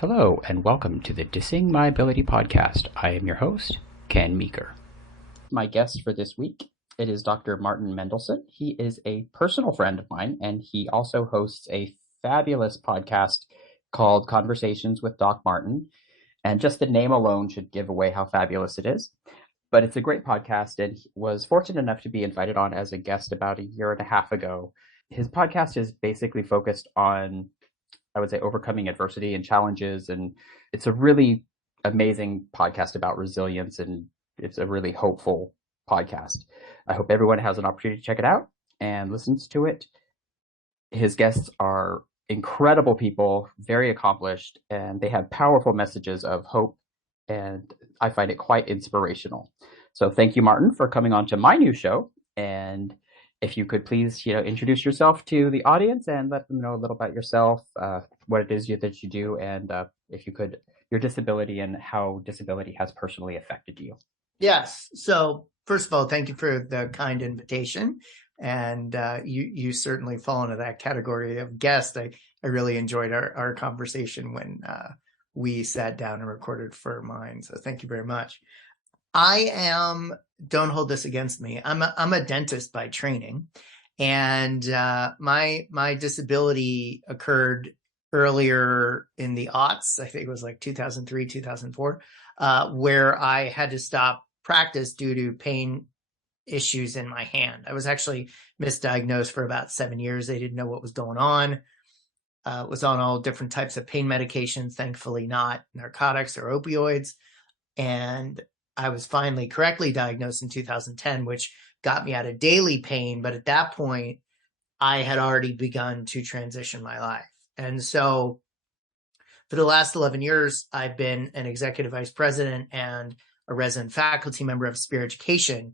Hello, and welcome to the Dissing My Ability podcast. I am your host, Ken Meeker. My guest for this week, it is Dr. Martin Mendelson. He is a personal friend of mine, and he also hosts a fabulous podcast called Conversations with Doc Martin. And just the name alone should give away how fabulous it is. But it's a great podcast, and he was fortunate enough to be invited on as a guest about a year and a half ago. His podcast is basically focused on, I would say, overcoming adversity and challenges. And it's a really amazing podcast about resilience, and it's a really hopeful podcast. I hope everyone has an opportunity to check it out and listens to it. His guests are incredible people, very accomplished, and they have powerful messages of hope. And I find it quite inspirational. So thank you, Martin, for coming on to my new show. And if you could please, introduce yourself to the audience and let them know a little about yourself, what it is that you do, and if you could, your disability and how disability has personally affected you. Yes. So first of all, thank you for the kind invitation. And you certainly fall into that category of guest. I really enjoyed our conversation when we sat down and recorded for mine. So thank you very much. Don't hold this against me. I'm a dentist by training, and my disability occurred earlier in the aughts. I think it was like 2003, 2004, where I had to stop practice due to pain issues in my hand. I was actually misdiagnosed for about 7 years. They didn't know what was going on. Was on all different types of pain medications, thankfully not narcotics or opioids. And I was finally correctly diagnosed in 2010, which got me out of daily pain. But at that point, I had already begun to transition my life. And so for the last 11 years, I've been an executive vice president and a resident faculty member of Spear Education,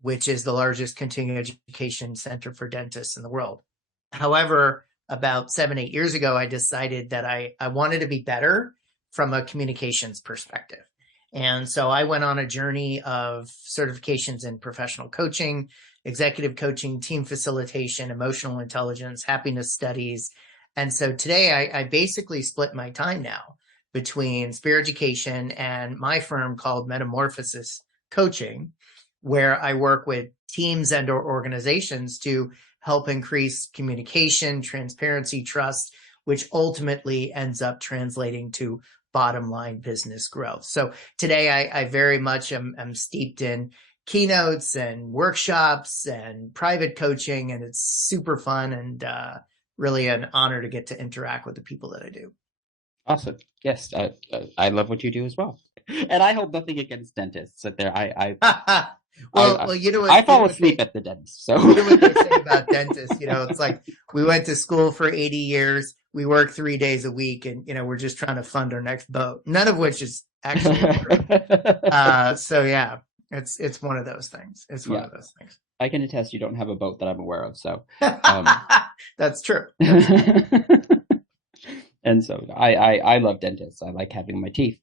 which is the largest continuing education center for dentists in the world. However, about 7-8 years ago, I decided that I wanted to be better from a communications perspective. And so I went on a journey of certifications in professional coaching, executive coaching, team facilitation, emotional intelligence, happiness studies. And so today I basically split my time now between Spear Education and my firm called Metamorphosis Coaching, where I work with teams and or organizations to help increase communication, transparency, trust, which ultimately ends up translating to bottom line business growth. So today I very much am steeped in keynotes and workshops and private coaching, and it's super fun and really an honor to get to interact with the people that I do. Awesome. Yes, I love what you do as well. And I hold nothing against dentists. Well, you know what? I fall asleep at the dentist. So you know what they say about dentists? It's like we went to school for 80 years. We work 3 days a week, and we're just trying to fund our next boat. None of which is actually true. So yeah, it's one of those things. It's one of those things. I can attest you don't have a boat that I'm aware of. So that's true. And so I love dentists. I like having my teeth.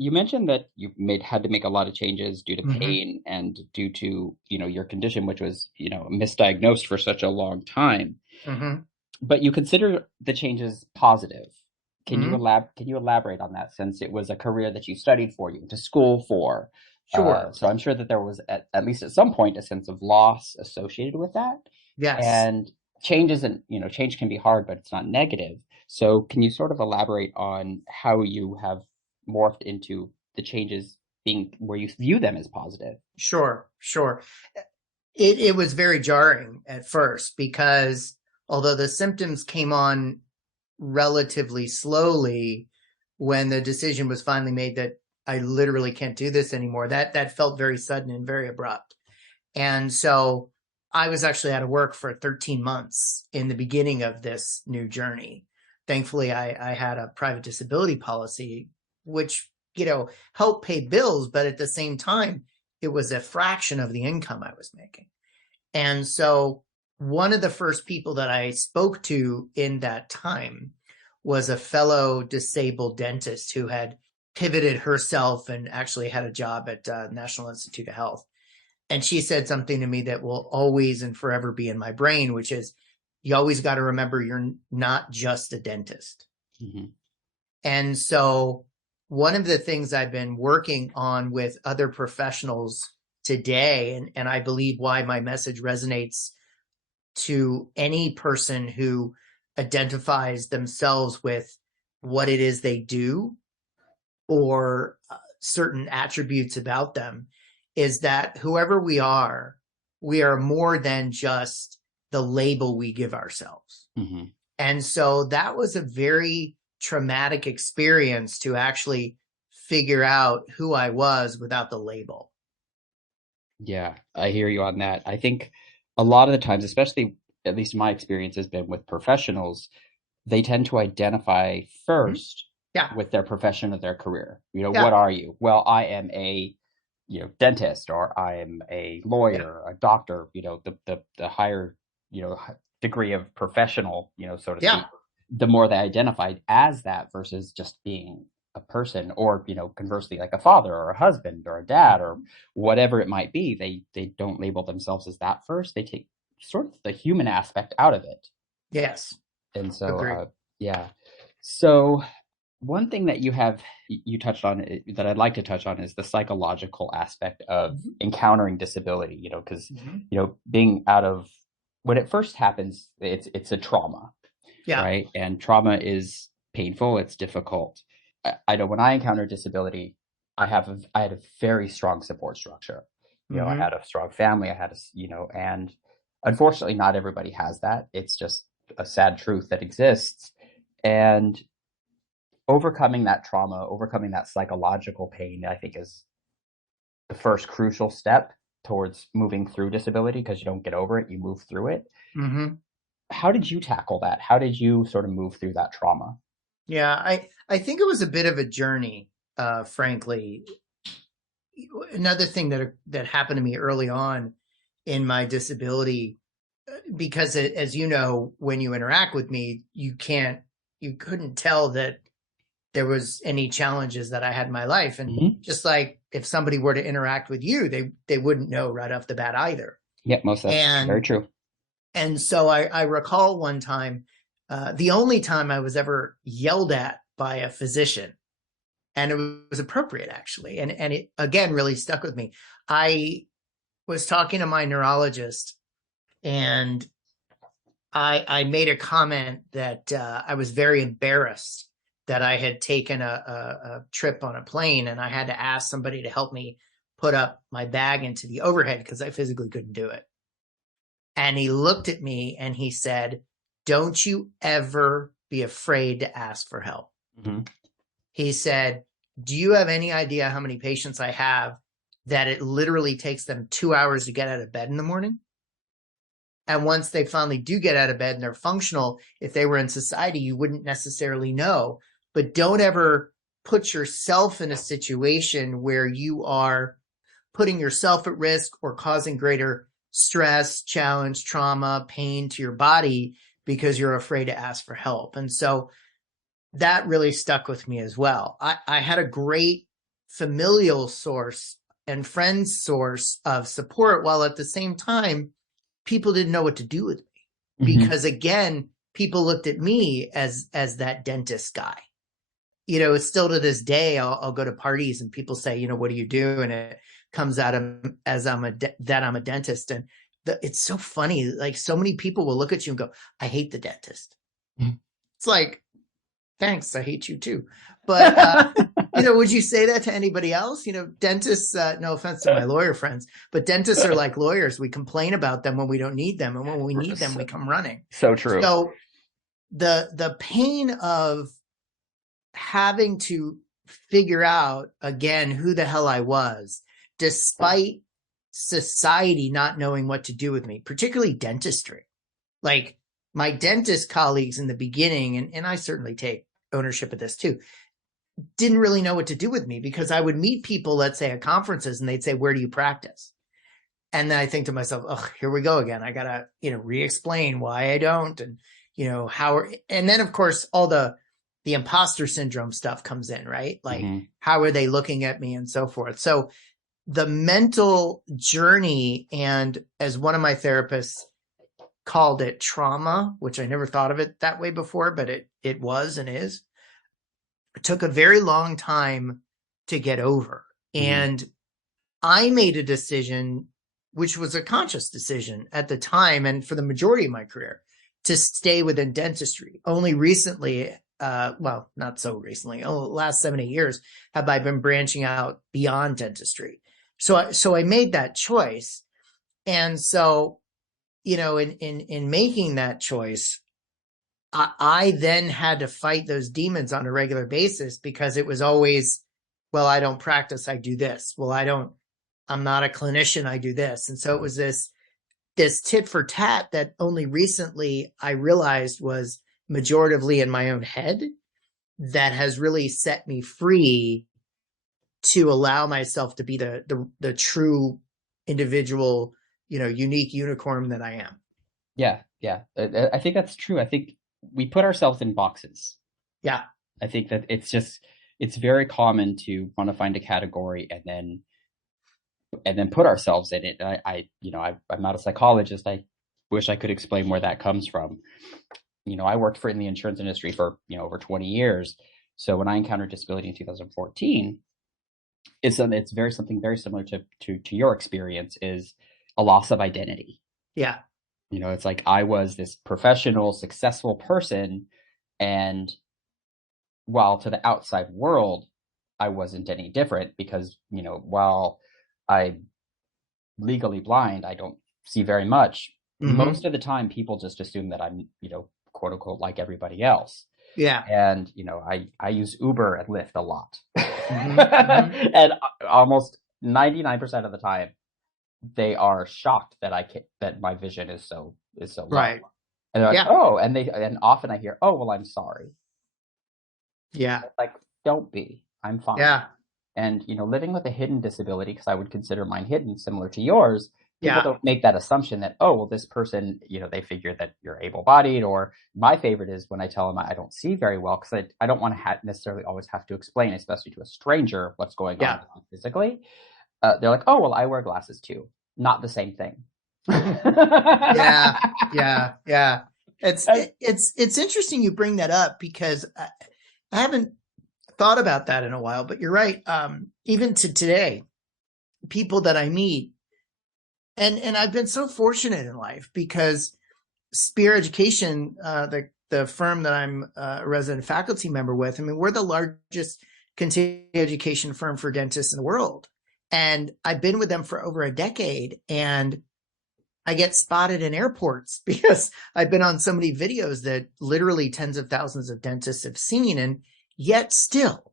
You mentioned that you had to make a lot of changes due to pain and due to, your condition, which was, misdiagnosed for such a long time. But you consider the changes positive. Can you elaborate on that, since it was a career that you studied for, you went to school for? Sure. So I'm sure that there was at least at some point a sense of loss associated with that. Yes. And change can be hard, but it's not negative. So can you sort of elaborate on how you have morphed into the changes being where you view them as positive? Sure. It was very jarring at first, because although the symptoms came on relatively slowly, when the decision was finally made that I literally can't do this anymore, that felt very sudden and very abrupt. And so I was actually out of work for 13 months in the beginning of this new journey. Thankfully, I had a private disability policy, which, helped pay bills, but at the same time, it was a fraction of the income I was making. And so one of the first people that I spoke to in that time was a fellow disabled dentist who had pivoted herself and actually had a job at National Institute of Health. And she said something to me that will always and forever be in my brain, which is, you always got to remember you're not just a dentist. And so one of the things I've been working on with other professionals today, and I believe why my message resonates to any person who identifies themselves with what it is they do or certain attributes about them, is that whoever we are more than just the label we give ourselves. Mm-hmm. And so that was a very traumatic experience to actually figure out who I was without the label. Yeah, I hear you on that. I think a lot of the times, especially at least my experience has been with professionals, they tend to identify Mm-hmm. first Yeah. with their profession or their career. What Yeah. are you? Well, I am a, dentist, or I am a Yeah. lawyer, a doctor, the higher, degree of professional, so to speak, Yeah. the more they identified as that versus just being a person, or, conversely, like a father or a husband or a dad or whatever it might be. They don't label themselves as that first. They take sort of the human aspect out of it. Yes. And so, Agree. yeah. So one thing that you touched on, that I'd like to touch on, is the psychological aspect of Mm-hmm. encountering disability. Because Mm-hmm. being out of, when it first happens, it's a trauma, Yeah. right? And trauma is painful. It's difficult. I know when I encountered disability, I had a very strong support structure. I Mm-hmm. had a strong family. I had and unfortunately, not everybody has that. It's just a sad truth that exists. And overcoming that trauma, overcoming that psychological pain, I think is the first crucial step towards moving through disability, because you don't get over it, you move through it. Mm-hmm. How did you tackle that? How did you sort of move through that trauma? Yeah. I think it was a bit of a journey, frankly. Another thing that happened to me early on in my disability, because as you know, when you interact with me, you couldn't tell that there was any challenges that I had in my life. And Mm-hmm. just like if somebody were to interact with you, they wouldn't know right off the bat either. Yep, that's very And true. so I recall one time, the only time I was ever yelled at by a physician, and it was appropriate actually, and it again really stuck with me. I was talking to my neurologist, and I made a comment that I was very embarrassed that I had taken a trip on a plane and I had to ask somebody to help me put up my bag into the overhead because I physically couldn't do it. And he looked at me and he said, "Don't you ever be afraid to ask for help." Mm-hmm. He said, "Do you have any idea how many patients I have that it literally takes them 2 hours to get out of bed in the morning? And once they finally do get out of bed and they're functional, if they were in society, you wouldn't necessarily know. But don't ever put yourself in a situation where you are putting yourself at risk or causing greater stress, challenge, trauma, pain to your body because you're afraid to ask for help." And so that really stuck with me as well. I had a great familial source and friends source of support, while at the same time, people didn't know what to do with me Mm-hmm. because again, people looked at me as that dentist guy. It's still to this day, I'll go to parties and people say, what do you do? And it comes out of as that I'm a dentist. And it's so funny. Like so many people will look at you and go, "I hate the dentist." It's like, thanks, I hate you too. But would you say that to anybody else? Dentists, no offense to my lawyer friends, but dentists are like lawyers. We complain about them when we don't need them, and when we need them, we come running. So true. So the pain of having to figure out again who the hell I was, despite society not knowing what to do with me, particularly dentistry. Like my dentist colleagues in the beginning, and I certainly take ownership of this too, didn't really know what to do with me because I would meet people, let's say at conferences, and they'd say, "Where do you practice?" And then I think to myself, "Oh, here we go again. I gotta, re-explain why I don't, and how." And then of course all the imposter syndrome stuff comes in, right? Like, Mm-hmm. how are they looking at me and so forth. So the mental journey, and as one of my therapists called it, trauma, which I never thought of it that way before, but it was and is took a very long time to get over. Mm-hmm. And I made a decision, which was a conscious decision at the time and for the majority of my career, to stay within dentistry. Only recently, well, not so recently, the last 7 8 years, have I been branching out beyond dentistry. So I made that choice. And so, in making that choice, I then had to fight those demons on a regular basis because it was always, well, I don't practice, I do this. Well, I'm not a clinician, I do this. And so it was this tit for tat that only recently I realized was majoritively in my own head, that has really set me free to allow myself to be the true individual, unique unicorn that I am. Yeah, yeah. I think that's true. I think we put ourselves in boxes. Yeah. I think that it's very common to want to find a category and then put ourselves in it. I'm not a psychologist. I wish I could explain where that comes from. I worked in the insurance industry for over 20 years. So when I encountered disability in 2014, it's very something very similar to your experience, is a loss of identity. Yeah. It's like I was this professional, successful person, and while to the outside world, I wasn't any different because, while I'm legally blind, I don't see very much. Mm-hmm. Most of the time, people just assume that I'm, quote unquote, like everybody else. Yeah. And, I use Uber and Lyft a lot. Mm-hmm. Mm-hmm. And almost 99% of the time, they are shocked that my vision is so low. Right. And they're like, Yeah. oh, and often I hear, oh, well, I'm sorry. Yeah. Like, don't be. I'm fine. Yeah. And, living with a hidden disability, because I would consider mine hidden, similar to yours, people Yeah. don't make that assumption that, oh, well, this person, they figure that you're able-bodied. Or my favorite is when I tell them I don't see very well, because I don't want to necessarily always have to explain, especially to a stranger, what's going on Yeah. physically. They're like, oh, well, I wear glasses too. Not the same thing. Yeah. Yeah. Yeah. It's interesting you bring that up because I haven't thought about that in a while, but you're right. Even to today, people that I meet, and I've been so fortunate in life because Spear Education, the firm that I'm a resident faculty member with, I mean, we're the largest continuing education firm for dentists in the world. And I've been with them for over a decade, and I get spotted in airports because I've been on so many videos that literally tens of thousands of dentists have seen. And yet still,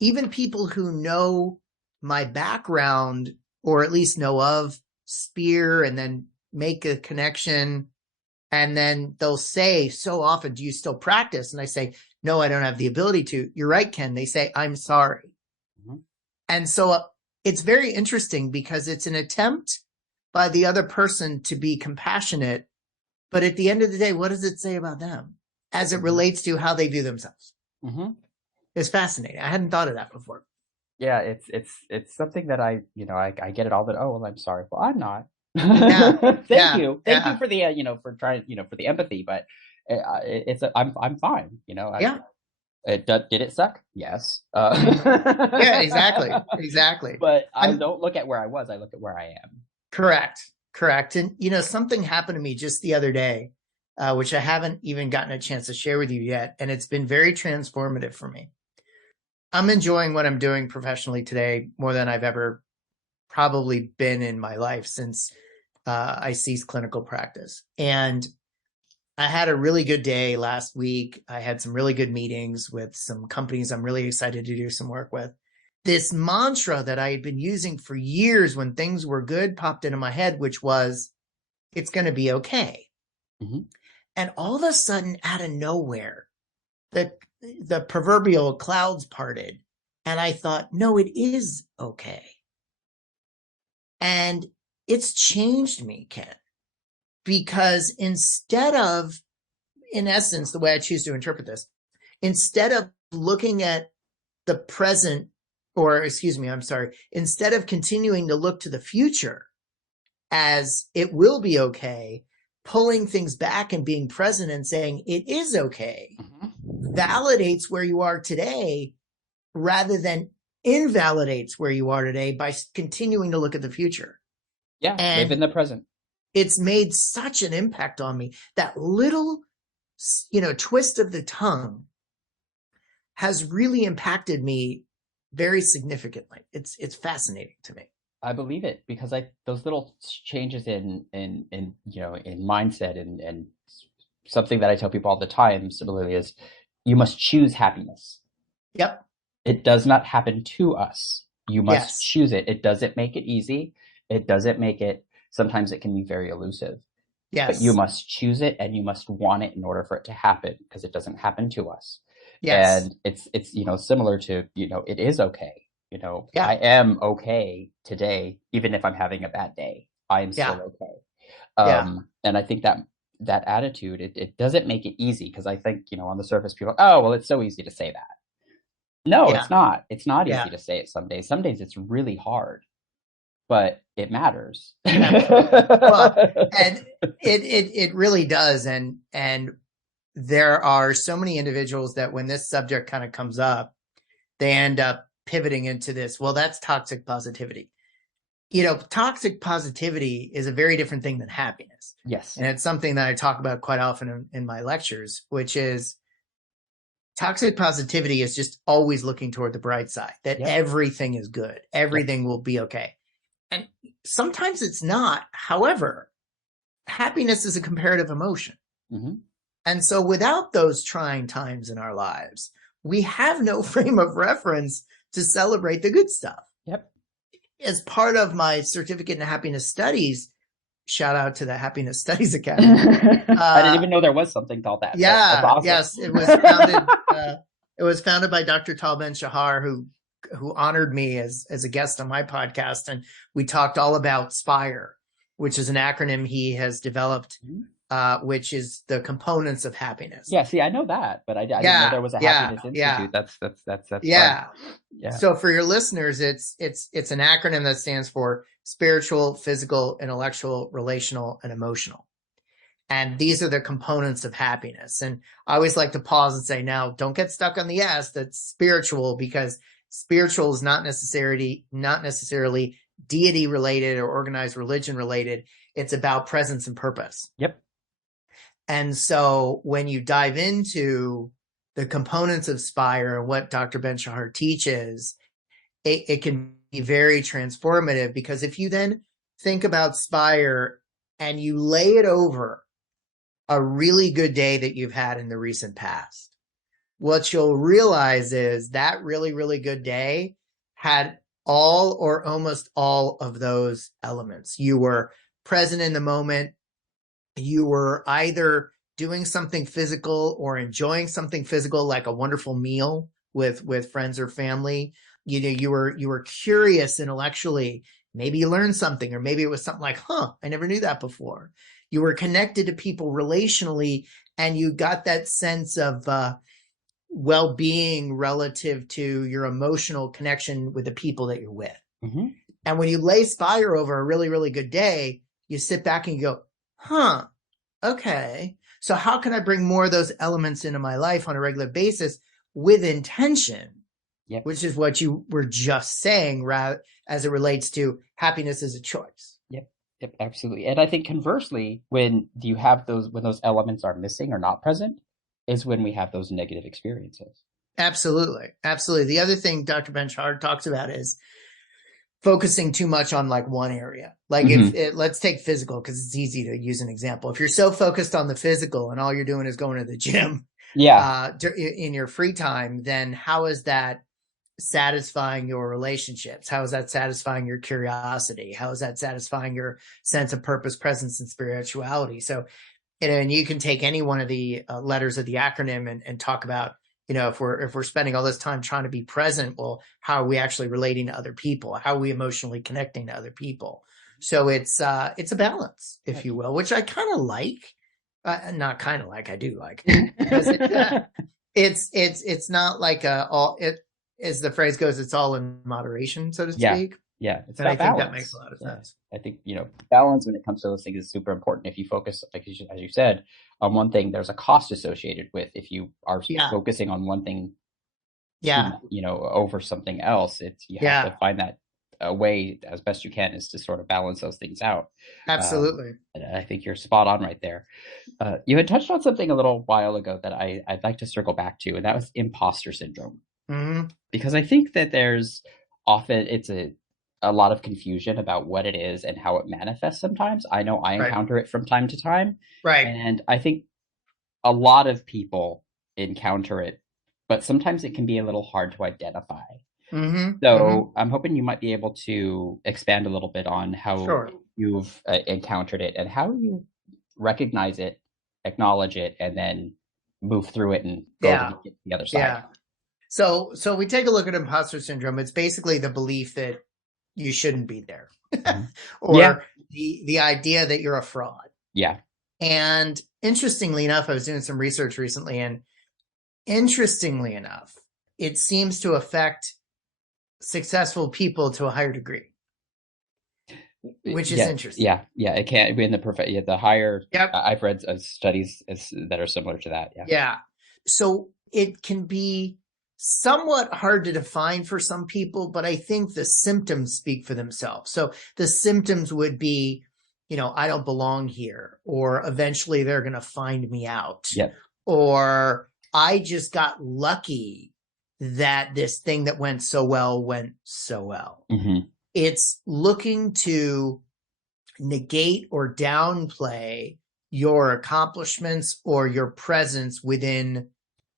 even people who know my background, or at least know of Spear, and then make a connection, and then they'll say so often, do you still practice? And I say, no, I don't have the ability to. You're right, Ken. They say, I'm sorry. Mhm. And so it's very interesting because it's an attempt by the other person to be compassionate. But at the end of the day, what does it say about them as it relates to how they view themselves? Mm-hmm. It's fascinating. I hadn't thought of that before. Yeah, it's something that I get it all that, oh, well, I'm sorry. Well, I'm not. Yeah. Thank Yeah. you. Thank you Yeah. for the for trying, for the empathy, but I'm fine, Yeah. Did it suck? Yes. Yeah, exactly. Exactly. But I I'm don't look at where I was, I look at where I am. correct. Correct. And, something happened to me just the other day, which I haven't even gotten a chance to share with you yet. And it's been very transformative for me. I'm enjoying what I'm doing professionally today more than I've ever probably been in my life since I ceased clinical practice. And I had a really good day last week. I had some really good meetings with some companies I'm really excited to do some work with. This mantra that I had been using for years when things were good popped into my head, which was, it's going to be okay. Mm-hmm. And all of a sudden, out of nowhere, the proverbial clouds parted. And I thought, no, it is okay. And it's changed me, Ken, because instead of, in essence, the way I choose to interpret this, instead of looking at the present, or excuse me, I'm sorry, instead of continuing to look to the future as it will be okay, pulling things back and being present and saying it is okay. Mm-hmm. validates where you are today rather than invalidates where you are today by continuing to look at the future. Yeah, live in And the present. it's made such an impact on me. That little, twist of the tongue has really impacted me very significantly. It's fascinating to me. I believe it because those little changes in mindset and something that I tell people all the time similarly is you must choose happiness. Yep. It does not happen to us. You must Yes. choose it. It doesn't make it easy. It doesn't make it, sometimes it can be very elusive, but you Yes. must choose it and you must want it in order for it to happen because it doesn't happen to us. Yes. And it's similar to, it is okay. Yeah. I am okay today, even if I'm having a bad day, I am Yeah. still okay. Yeah. And I think that attitude, it doesn't make it easy because I think, on the surface, people are, oh, well, it's so easy to say that. No, Yeah. it's not. It's not easy Yeah. to say it some days. Some days it's really hard, but it matters. Absolutely. Well, and it really does. And there are so many individuals that when this subject kind of comes up, they end up pivoting into this. Well, that's toxic positivity. Toxic positivity is a very different thing than happiness. Yes. And it's something that I talk about quite often in my lectures, which is toxic positivity is just always looking toward the bright side, that Yep. everything is good, everything will be okay. And sometimes it's not. However, happiness is a comparative emotion. Mm-hmm. And so without those trying times in our lives, we have no frame of reference to celebrate the good stuff. Yep. As part of my certificate in happiness studies, shout out to the Happiness Studies Academy. I didn't even know there was something called that. Yeah, That's awesome. yes, it was founded. It was founded by Dr. Tal Ben Shahar, who honored me as a guest on my podcast, and we talked all about SPIRE, which is an acronym he has developed, which is the components of happiness. Yeah, see, I know that, but I didn't know there was a happiness institute. That's yeah. fun. Yeah. So for your listeners, it's an acronym that stands for spiritual, physical, intellectual, relational, and emotional. And these are the components of happiness. And I always like to pause and say, now, don't get stuck on the S that's spiritual, because spiritual is not necessarily deity related or organized religion related. It's about presence and purpose. Yep. And so when you dive into the components of SPIRE and what Dr. Ben Shahar teaches, it can be very transformative, because if you then think about SPIRE and you lay it over a really good day that you've had in the recent past, what you'll realize is that really, really good day had all or almost all of those elements. You were present in the moment. You were either doing something physical or enjoying something physical, like a wonderful meal with friends or family. You were curious intellectually. Maybe you learned something, or maybe it was something like, I never knew that before. You were connected to people relationally, and you got that sense of well-being relative to your emotional connection with the people that you're with. Mm-hmm. And when you lay SPIRE over a really, really good day, you sit back and you go, okay, so how can I bring more of those elements into my life on a regular basis with intention? Yep. Which is what you were just saying, as it relates to happiness as a choice. Yep, absolutely. And I think conversely, when those elements are missing or not present, is when we have those negative experiences. Absolutely. The other thing Dr. Ben Shahar talks about is focusing too much on like one area. Like let's take physical, because it's easy to use an example. If you're so focused on the physical and all you're doing is going to the gym, in your free time, then how is that satisfying your relationships? How is that satisfying your curiosity? How is that satisfying your sense of purpose, presence, and spirituality? So, and you can take any one of the letters of the acronym and talk about, if we're spending all this time trying to be present, well, how are we actually relating to other people? How are we emotionally connecting to other people? So it's a balance, if you will, which I kind of like. Not kind of like, I do like, because it's not like as the phrase goes, it's all in moderation, so to speak. Yeah, it's And I about think that makes a balance. lot of Yeah, sense. I think balance when it comes to those things is super important. If you focus, like as you said, on one thing, there's a cost associated with if you are Yeah. focusing on one thing too Yeah. much, over something else. It's you have to Yeah. find that a way as best you can is to sort of balance those things out. Absolutely. And I think you're spot on right there. You had touched on something a little while ago that I'd like to circle back to, and that was imposter syndrome. Hmm. Because I think that there's often it's a lot of confusion about what it is and how it manifests sometimes. I know I Right. encounter it from time to time, Right. and I think a lot of people encounter it, but sometimes it can be a little hard to identify. Hmm. Hmm. So I'm hoping you might be able to expand a little bit on how Sure. you've encountered it and how you recognize it, acknowledge it, and then move through it and go to Yeah. the other side. Yeah. So we take a look at imposter syndrome. It's basically the belief that you shouldn't be there, Mhm. Yeah, or the idea that you're a fraud. yeah. And interestingly enough, I was doing some research recently, and interestingly enough, it seems to affect successful people to a higher degree, which is Yeah, interesting. yeah. It can't be in the perfect. Yeah, the higher. Yep. I've read studies that are similar to that. Yeah. Yeah. So it can be somewhat hard to define for some people, but I think the symptoms speak for themselves. So the symptoms would be, I don't belong here, or eventually they're going to find me out, Yep. or I just got lucky that this thing that went so well went so well. Hmm. It's looking to negate or downplay your accomplishments or your presence within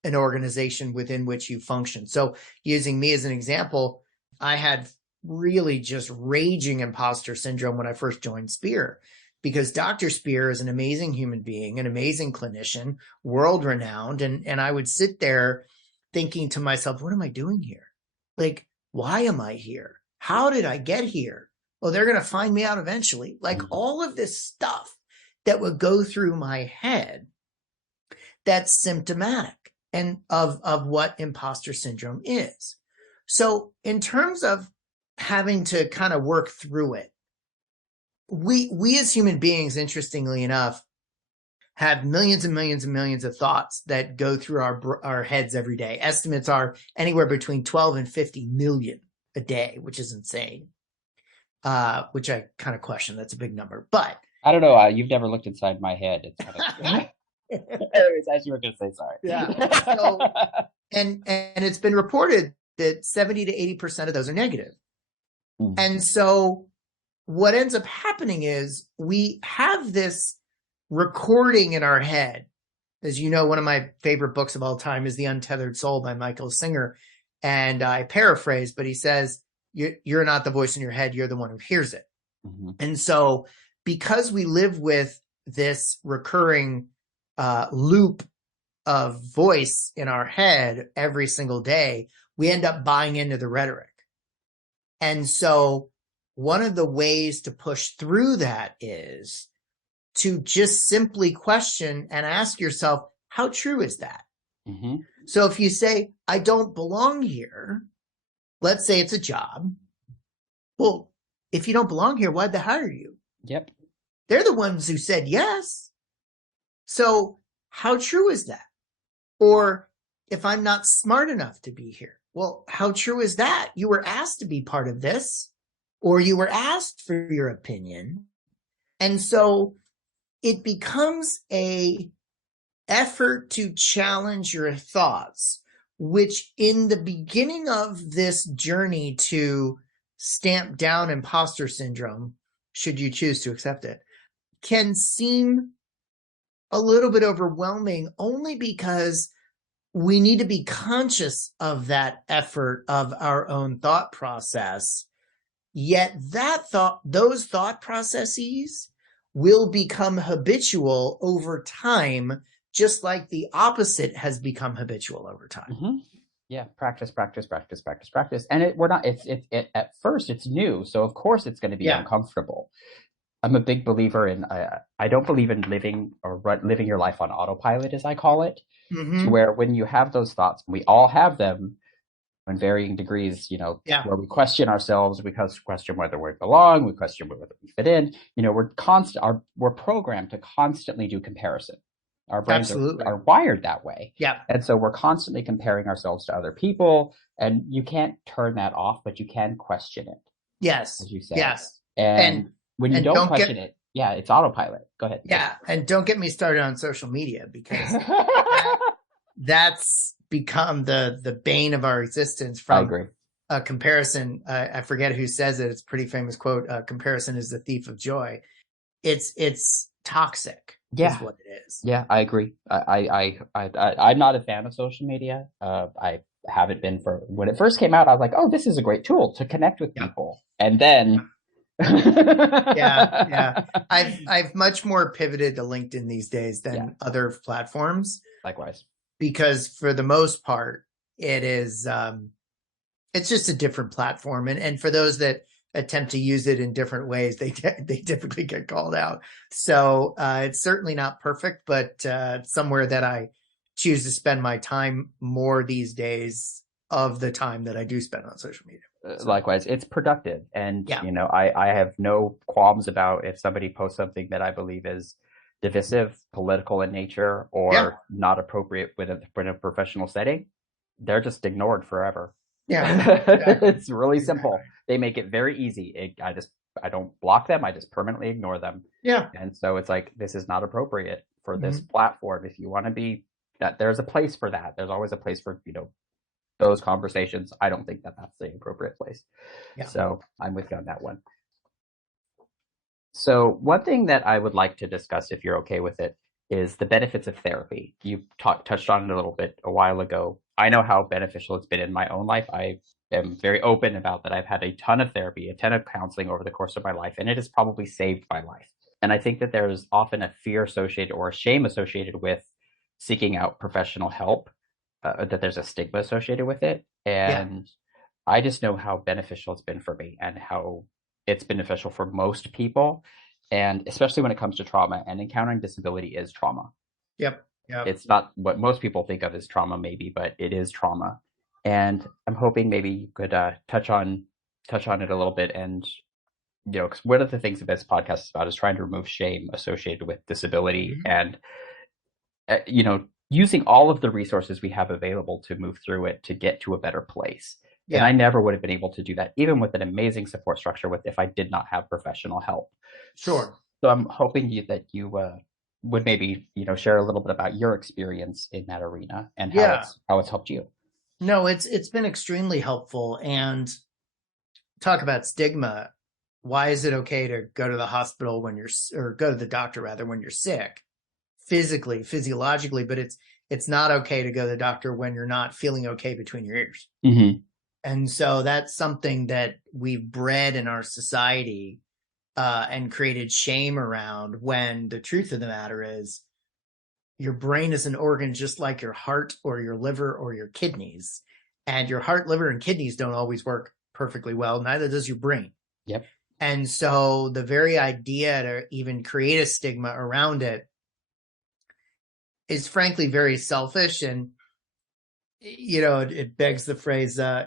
an organization within which you function. So, using me as an example, I had really just raging imposter syndrome when I first joined Spear, because Dr. Spear is an amazing human being, an amazing clinician, world renowned. And I would sit there thinking to myself, what am I doing here? Like, why am I here? How did I get here? Well, they're going to find me out eventually. Like, Hmm. all of this stuff that would go through my head that's symptomatic and of what imposter syndrome is. So in terms of having to kind of work through it, we as human beings, interestingly enough, have millions and millions and millions of thoughts that go through our heads every day. Estimates are anywhere between 12 and 50 million a day, which is insane. Which I kind of question. That's a big number, but I don't know. You've never looked inside my head. It's kind of. Anyways, as you were going to say, yeah. sorry. So and it's been reported that 70 to 80% of those are negative. Mm. And so what ends up happening is we have this recording in our head. As you know, one of my favorite books of all time is The Untethered Soul by Michael Singer. And I paraphrase, but he says, you're not the voice in your head, you're the one who hears it. Hmm. And so because we live with this recurring loop of voice in our head every single day, we end up buying into the rhetoric. And so one of the ways to push through that is to just simply question and ask yourself, how true is that? Hmm. So if you say, I don't belong here, let's say it's a job. Well, if you don't belong here, why'd they hire you? Yep. They're the ones who said yes. So how true is that? Or if I'm not smart enough to be here, well, how true is that? You were asked to be part of this, or you were asked for your opinion. And so it becomes a effort to challenge your thoughts, which in the beginning of this journey to stamp down imposter syndrome, should you choose to accept it, can seem a little bit overwhelming, only because we need to be conscious of that effort of our own thought process. Yet those thought processes will become habitual over time, just like the opposite has become habitual over time. Hmm. Yeah, practice, practice, practice, practice, practice, and we're not. It at first it's new, so of course it's going to be Yeah. uncomfortable. I'm a big believer in. I don't believe in living your life on autopilot, as I call it, to Mm-hmm. where when you have those thoughts, we all have them. in varying degrees, Yeah, where we question ourselves, we question whether we belong, we question whether we fit in. We're programmed to constantly do comparison. Our brains absolutely. are wired that way. Yeah. And so we're constantly comparing ourselves to other people, and you can't turn that off, but you can question it, Yes. as you said. Yes. And And when you and don't don't question get it, yeah, it's autopilot. Go ahead. yeah, and don't get me started on social media because that that's become the bane of our existence I from agree. a comparison. I forget who says it. It's a pretty famous quote. Comparison is the thief of joy. It's toxic, is Yeah. what it is. Yeah, I agree. I'm not a fan of social media. I haven't been for when it first came out. I was like, oh, this is a great tool to connect with Yeah, people. And then, yeah, yeah. I've much more pivoted to LinkedIn these days yeah, than other platforms likewise. because for the most part, it is it's just a different platform, and for those that attempt to use it in different ways, they typically get called out. So it's certainly not perfect, but somewhere that I choose to spend my time more these days of the time that I do spend on social media. So Likewise, it's productive, and yeah, I have no qualms about if somebody posts something that I believe is divisive, political in nature, yeah, or not appropriate in a professional setting. They're just ignored forever. yeah, exactly, It's really simple. exactly. They make it very easy. I don't block them. I just permanently ignore them. Yeah. And so it's like, this is not appropriate for this Mhm. platform. If you want to be that, there's a place for that. There's always a place for, those conversations. I don't think that that's the appropriate place. Yeah. So I'm with you on that one. So one thing that I would like to discuss, if you're okay with it, is the benefits of therapy. You touched on it a little bit a while ago. I know how beneficial it's been in my own life. I am very open about that. I've had a ton of therapy, a ton of counseling over the course of my life, and it has probably saved my life. And I think that there's often a fear associated or a shame associated with seeking out professional help, that there's a stigma associated with it. Yeah. And I just know how beneficial it's been for me and how it's beneficial for most people. And especially when it comes to trauma, and encountering disability is trauma. Yep. Yep. It's not what most people think of as trauma, maybe, but it is trauma. And I'm hoping maybe you could touch on it a little bit. And because one of the things that this podcast is about is trying to remove shame associated with disability, Mhm. and using all of the resources we have available to move through it to get to a better place. And I Yeah. never would have been able to do that, even with an amazing support structure, with if I did not have professional help. Sure. So I'm hoping that you would maybe share a little bit about your experience in that arena and how Yeah. it's helped you. No, it's been extremely helpful. And talk about stigma. Why is it okay to go to the hospital when you're, or go to the doctor rather when you're sick, physically, physiologically, but it's not okay to go to the doctor when you're not feeling okay between your ears. Mm-hmm. And so that's something that we've bred in our society, and created shame around, when the truth of the matter is your brain is an organ just like your heart or your liver or your kidneys. And your heart, liver, and kidneys don't always work perfectly well. Neither does your brain. Yep. And so the very idea to even create a stigma around it is frankly very selfish. And, it begs the phrase, I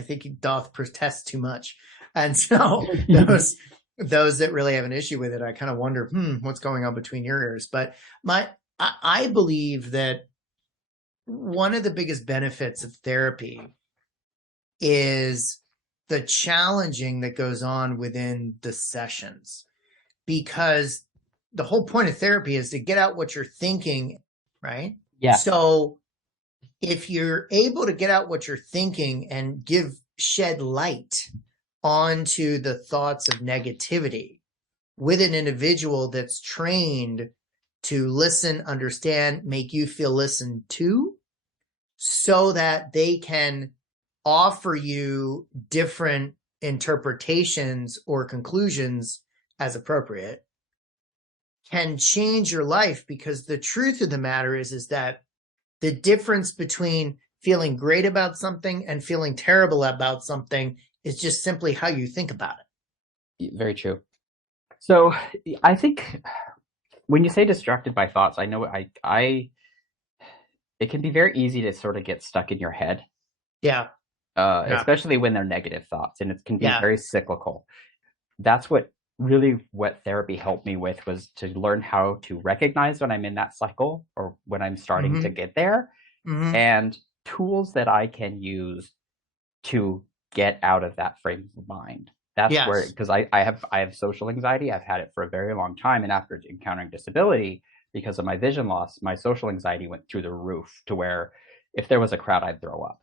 think he doth protest too much. And so those that really have an issue with it, I kind of wonder, what's going on between your ears? But I believe that one of the biggest benefits of therapy is the challenging that goes on within the sessions, because the whole point of therapy is to get out what you're thinking, right? Yeah. So if you're able to get out what you're thinking and shed light onto the thoughts of negativity with an individual that's trained to listen, understand, make you feel listened to, so that they can offer you different interpretations or conclusions as appropriate, can change your life. Because the truth of the matter is that the difference between feeling great about something and feeling terrible about something is just simply how you think about it. Very true. So I think when you say distracted by thoughts, I know I it can be very easy to sort of get stuck in your head. Yeah. Yeah. especially when they're negative thoughts, and it can be Yeah. very cyclical. That's what therapy helped me with, was to learn how to recognize when I'm in that cycle or when I'm starting to Hmm. get there, Hmm. and tools that I can use to get out of that frame of mind. That's where, Yes. because I have social anxiety. I've had it for a very long time, and after encountering disability because of my vision loss, my social anxiety went through the roof to where if there was a crowd, I'd throw up.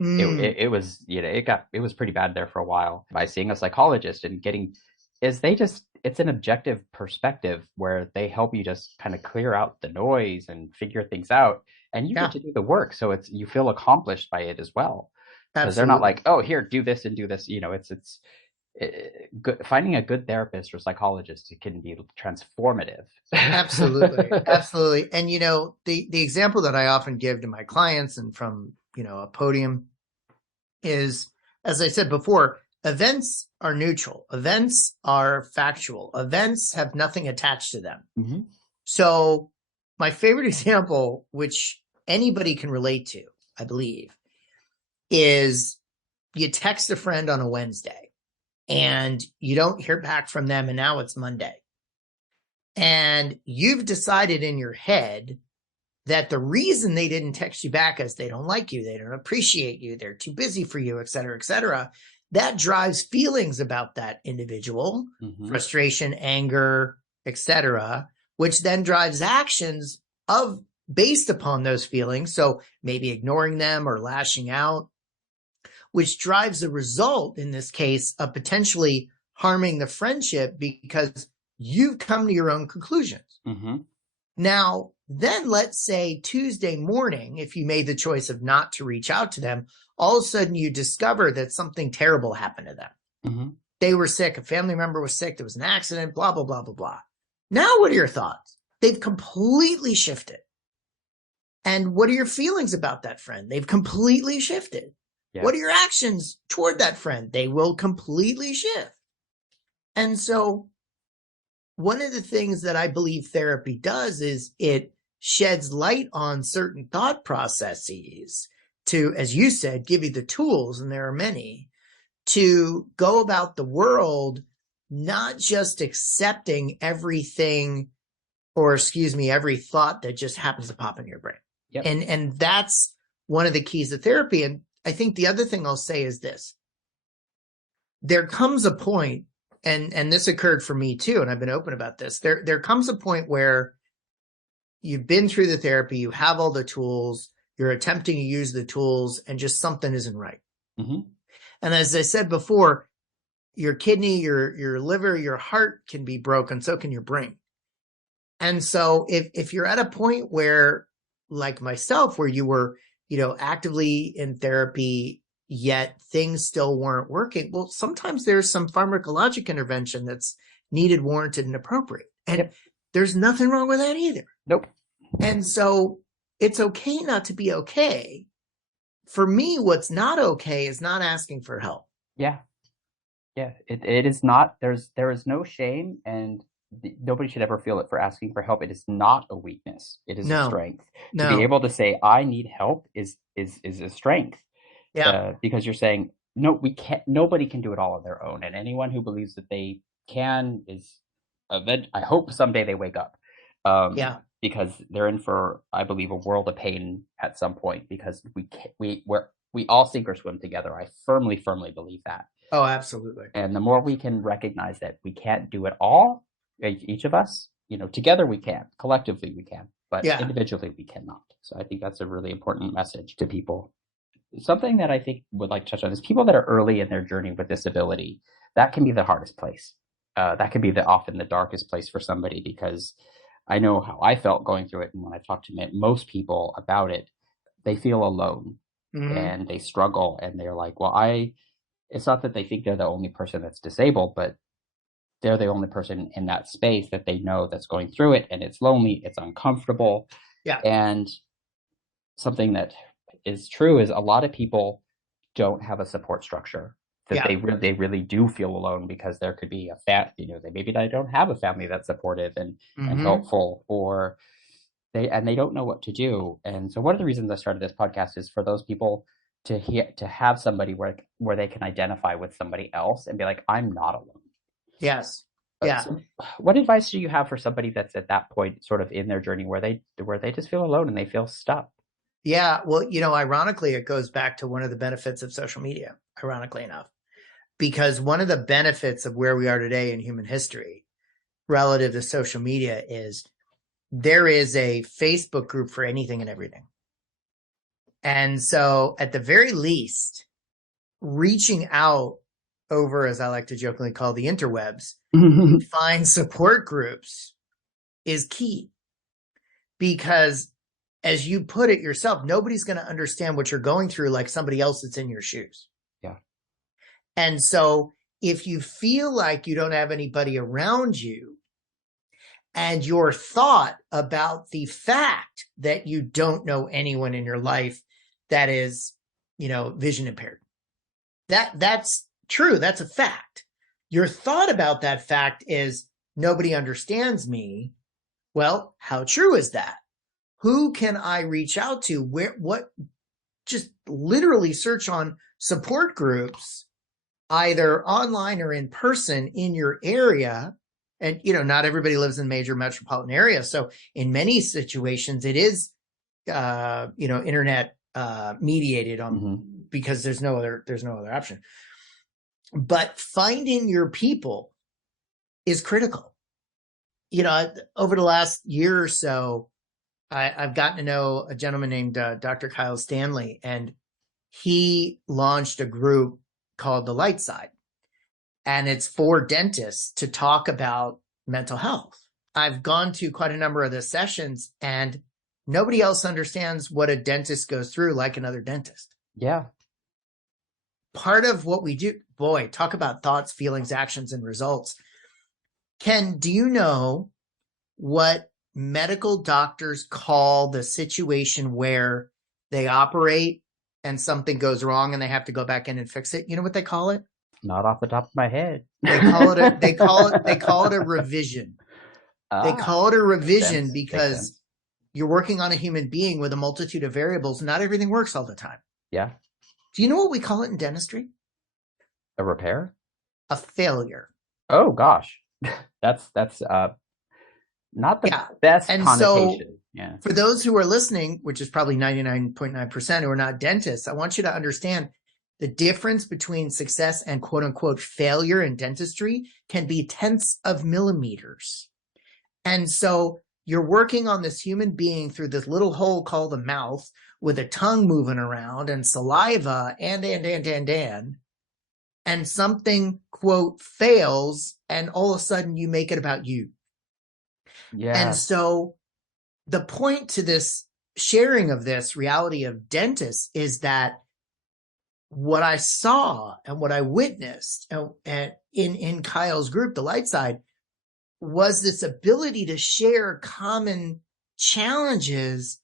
It was, it was pretty bad there for a while. By seeing a psychologist and getting, is they just, it's an objective perspective where they help you just kind of clear out the noise and figure things out, and you get Yeah. to do the work, so it's, you feel accomplished by it as well, because they're not Absolutely. like, oh, here, do this and do this. Good, finding a good therapist or psychologist, it can be transformative. Absolutely. Absolutely. And the example that I often give to my clients and from, a podium is, as I said before, events are neutral. Events are factual. Events have nothing attached to them. Mm-hmm. So my favorite example, which anybody can relate to, I believe, is you text a friend on a Wednesday and you don't hear back from them, and now it's Monday. And you've decided in your head that the reason they didn't text you back is they don't like you, they don't appreciate you, they're too busy for you, et cetera, et cetera. That drives feelings about that individual, Mm-hmm. frustration, anger, et cetera, which then drives actions of based upon those feelings. So maybe ignoring them or lashing out, which drives the result in this case of potentially harming the friendship because you've come to your own conclusions. Mm-hmm. Now, then let's say Tuesday morning, if you made the choice of not to reach out to them, all of a sudden you discover that something terrible happened to them. Mm-hmm. They were sick, a family member was sick, there was an accident, blah, blah, blah, blah, blah. Now, what are your thoughts? They've completely shifted. And what are your feelings about that friend? They've completely shifted. Yeah. What are your actions toward that friend? They will completely shift. And so one of the things that I believe therapy does is it sheds light on certain thought processes to, as you said, give you the tools, and there are many, to go about the world, not just accepting everything, or excuse me, every thought that just happens to pop in your brain. Yep. And that's one of the keys to therapy. And I think the other thing I'll say is this. There comes a point, and this occurred for me too, and I've been open about this. There comes a point where you've been through the therapy, you have all the tools, you're attempting to use the tools, and just something isn't right. Mm-hmm. And as I said before, your kidney, your liver, your heart can be broken, so can your brain. And so if you're at a point where, like myself, where you were, actively in therapy, yet things still weren't working, well, sometimes there's some pharmacologic intervention that's needed, warranted, and appropriate. And Yep. there's nothing wrong with that either. Nope. And so it's okay not to be okay. For me, what's not okay is not asking for help. Yeah. Yeah. It is not, there is no shame, and nobody should ever feel it for asking for help. It is not a weakness. It is a No, strength. To be no. able to say, I need help, is a strength. Yeah. Because you're saying, no, we can't, nobody can do it all on their own. And anyone who believes that they can is, I hope someday they wake up. Yeah. Because they're in for, I believe, a world of pain at some point, because we all sink or swim together. I firmly, firmly believe that. Oh, absolutely. And the more we can recognize that we can't do it all, each of us, together we can, collectively we can, but Yeah. individually we cannot. So I think that's a really important message to people. Something that I think would like to touch on is people that are early in their journey with disability. That can be the hardest place. That can be often the darkest place for somebody, because I know how I felt going through it. And when I talk to most people about it, they feel alone, Mm-hmm. and they struggle, and they're like, well, it's not that they think they're the only person that's disabled, but they're the only person in that space that they know that's going through it, and it's lonely, it's uncomfortable. Yeah. And something that is true is a lot of people don't have a support structure, that Yeah. they really do feel alone, because there could be they don't have a family that's supportive and Mm-hmm. helpful, or they don't know what to do. And so one of the reasons I started this podcast is for those people to have somebody where they can identify with somebody else and be like, I'm not alone. Yes. Yeah. So what advice do you have for somebody that's at that point, sort of in their journey, where they just feel alone and they feel stuck? Yeah. Well, ironically, it goes back to one of the benefits of social media, ironically enough, because one of the benefits of where we are today in human history relative to social media is there is a Facebook group for anything and everything. And so at the very least, reaching out over, as I like to jokingly call the interwebs, find support groups is key, because as you put it yourself, nobody's going to understand what you're going through like somebody else that's in your shoes. Yeah. And so if you feel like you don't have anybody around you, and your thought about the fact that you don't know anyone in your life that is, vision impaired, that's true. That's a fact. Your thought about that fact is nobody understands me. Well, how true is that? Who can I reach out to? Just literally search on support groups, either online or in person in your area. And, not everybody lives in major metropolitan areas. So in many situations, it is, internet mediated because there's no other option. But finding your people is critical. Over the last year or so, I've gotten to know a gentleman named Dr. Kyle Stanley, and he launched a group called The Light Side, and it's for dentists to talk about mental health. I've gone to quite a number of the sessions, and nobody else understands what a dentist goes through like another dentist. Yeah. Part of what we do, boy, talk about thoughts, feelings, actions, and results. Ken, do you know what medical doctors call the situation where they operate and something goes wrong and they have to go back in and fix it? You know what they call it? Not off the top of my head. They call it a revision. They call it a revision because you're working on a human being with a multitude of variables. Not everything works all the time. Yeah. Do you know what we call it in dentistry? A repair? A failure. Oh gosh. That's not the best and connotation. So, for those who are listening, which is probably 99.9% who are not dentists, I want you to understand the difference between success and quote unquote failure in dentistry can be tenths of millimeters. And so you're working on this human being through this little hole called the mouth with a tongue moving around and saliva and something, quote, fails, and all of a sudden you make it about you. Yeah. And so the point to this sharing of this reality of dentists is that what I saw and what I witnessed and in Kyle's group, The Light Side, was this ability to share common challenges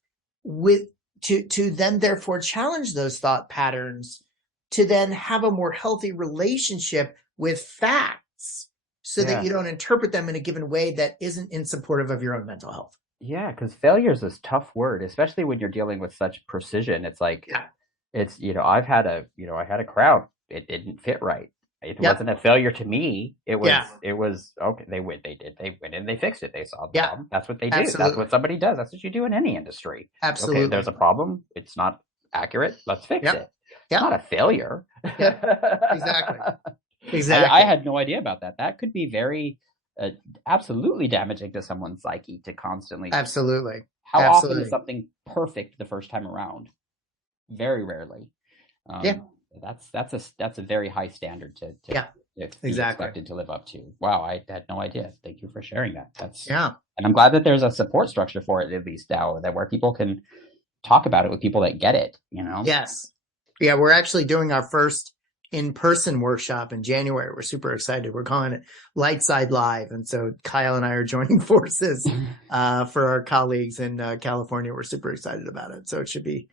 to then therefore challenge those thought patterns, to then have a more healthy relationship with facts so that you don't interpret them in a given way that isn't in supportive of your own mental health. Yeah, because failure is this tough word, especially when you're dealing with such precision. It's like, I had a crown. It didn't fit right. It wasn't a failure to me. It was okay. They went and they fixed it. They saw the problem. That's what they do. Absolutely. That's what somebody does. That's what you do in any industry. Absolutely. Okay, there's a problem. It's not accurate. Let's fix it. It's not a failure. Exactly. I had no idea about that. That could be very, absolutely damaging to someone's psyche to constantly. Absolutely. How often is something perfect the first time around? Very rarely. That's a very high standard to be expected to live up to. Wow, I had no idea. Thank you for sharing that. And I'm glad that there's a support structure for it, at least now, that where people can talk about it with people that get it. Yes. Yeah, we're actually doing our first in-person workshop in January. We're super excited. We're calling it Light Side Live. And so Kyle and I are joining forces for our colleagues in California. We're super excited about it. So it should be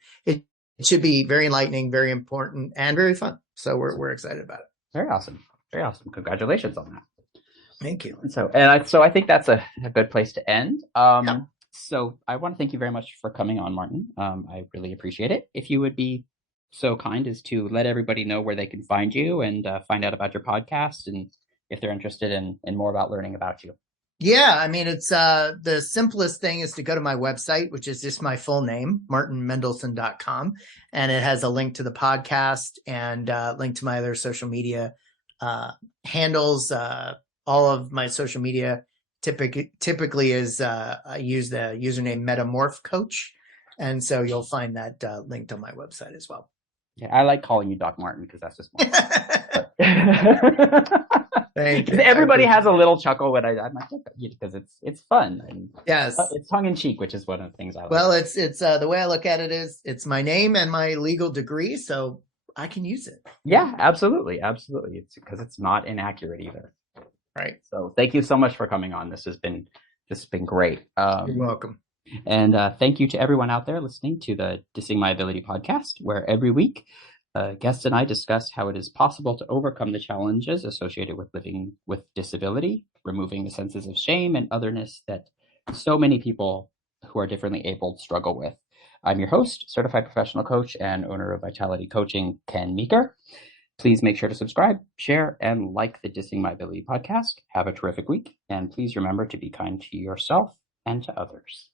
very enlightening, very important, and very fun. So we're excited about it. Very awesome. Very awesome. Congratulations on that. Thank you. So I think that's a good place to end. So I want to thank you very much for coming on, Martin. I really appreciate it. If you would be so kind as to let everybody know where they can find you and find out about your podcast and if they're interested in more about learning about you. Yeah, I mean, it's the simplest thing is to go to my website, which is just my full name, martinmendelson.com. And it has a link to the podcast and link to my other social media uh, handles. All of my social media typically is I use the username Metamorph Coach. And so you'll find that linked on my website as well. Yeah, I like calling you Doc Martin because that's just more fun. Thank you. Everybody has a little chuckle when I'm like, because it's fun and Yes. it's tongue in cheek, which is one of the things I like. Well, it's the way I look at it is it's my name and my legal degree, so I can use it. Yeah, absolutely, absolutely. It's because it's not inaccurate either. Right. So thank you so much for coming on. This has been great. You're welcome. And thank you to everyone out there listening to the Dissing My Ability podcast, where every week guests and I discuss how it is possible to overcome the challenges associated with living with disability, removing the senses of shame and otherness that so many people who are differently abled struggle with. I'm your host, certified professional coach and owner of Vitality Coaching, Ken Meeker. Please make sure to subscribe, share, and like the Dissing My Ability podcast. Have a terrific week, and please remember to be kind to yourself and to others.